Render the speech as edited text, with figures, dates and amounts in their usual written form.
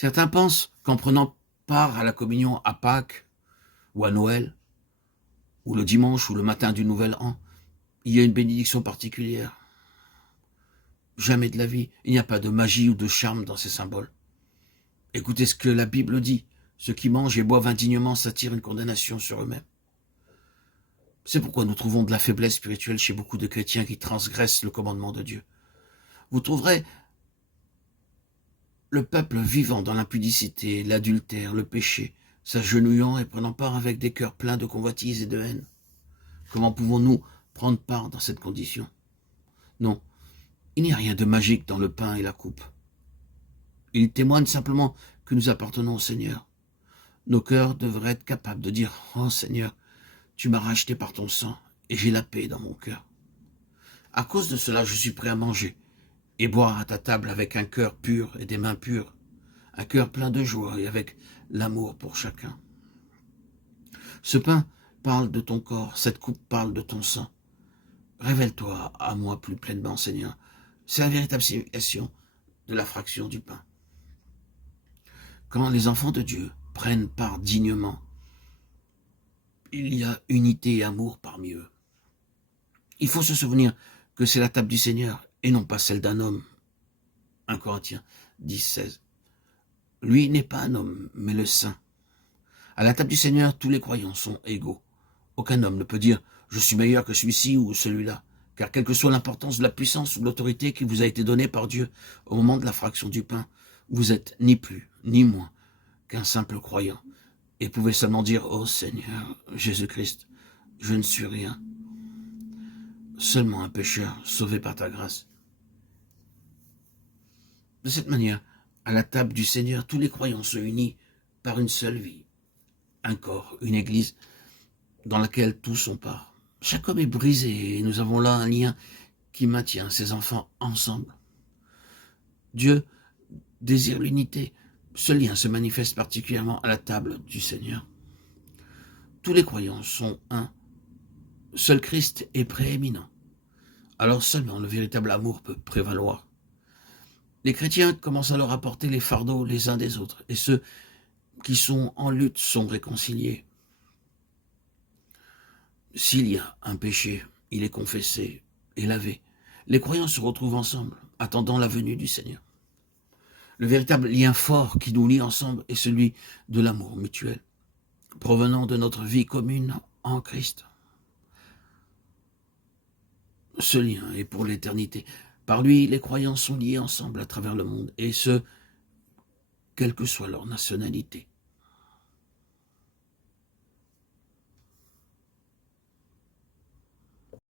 Certains pensent qu'en prenant part à la communion à Pâques ou à Noël, ou le dimanche ou le matin du Nouvel An, il y a une bénédiction particulière. Jamais de la vie, il n'y a pas de magie ou de charme dans ces symboles. Écoutez ce que la Bible dit. Ceux qui mangent et boivent indignement s'attirent une condamnation sur eux-mêmes. C'est pourquoi nous trouvons de la faiblesse spirituelle chez beaucoup de chrétiens qui transgressent le commandement de Dieu. Vous trouverez le peuple vivant dans l'impudicité, l'adultère, le péché, s'agenouillant et prenant part avec des cœurs pleins de convoitise et de haine. Comment pouvons-nous prendre part dans cette condition? Non, il n'y a rien de magique dans le pain et la coupe. Il témoigne simplement que nous appartenons au Seigneur. Nos cœurs devraient être capables de dire « Oh Seigneur, tu m'as racheté par ton sang et j'ai la paix dans mon cœur. À cause de cela, je suis prêt à manger et boire à ta table avec un cœur pur et des mains pures, un cœur plein de joie et avec l'amour pour chacun. » Ce pain parle de ton corps, cette coupe parle de ton sang. Révèle-toi à moi plus pleinement, Seigneur. C'est la véritable signification de la fraction du pain. Quand les enfants de Dieu prennent part dignement, il y a unité et amour parmi eux. Il faut se souvenir que c'est la table du Seigneur et non pas celle d'un homme. 1 Corinthiens 10, 16. Lui n'est pas un homme, mais le saint. À la table du Seigneur, tous les croyants sont égaux. Aucun homme ne peut dire « je suis meilleur que celui-ci ou celui-là », car quelle que soit l'importance de la puissance ou de l'autorité qui vous a été donnée par Dieu au moment de la fraction du pain, vous êtes ni plus ni moins qu'un simple croyant et pouvez seulement dire « Oh Seigneur Jésus-Christ, je ne suis rien, seulement un pécheur sauvé par ta grâce. » De cette manière, à la table du Seigneur, tous les croyants sont unis par une seule vie, un corps, une église dans laquelle tous ont part. Chaque homme est brisé et nous avons là un lien qui maintient ses enfants ensemble. Dieu désire l'unité. Ce lien se manifeste particulièrement à la table du Seigneur. Tous les croyants sont un. Seul Christ est prééminent. Alors seulement le véritable amour peut prévaloir. Les chrétiens commencent alors à porter les fardeaux les uns des autres, et ceux qui sont en lutte sont réconciliés. S'il y a un péché, il est confessé et lavé. Les croyants se retrouvent ensemble, attendant la venue du Seigneur. Le véritable lien fort qui nous lie ensemble est celui de l'amour mutuel, provenant de notre vie commune en Christ. Ce lien est pour l'éternité. Par lui, les croyants sont liés ensemble à travers le monde, et ce, quelle que soit leur nationalité.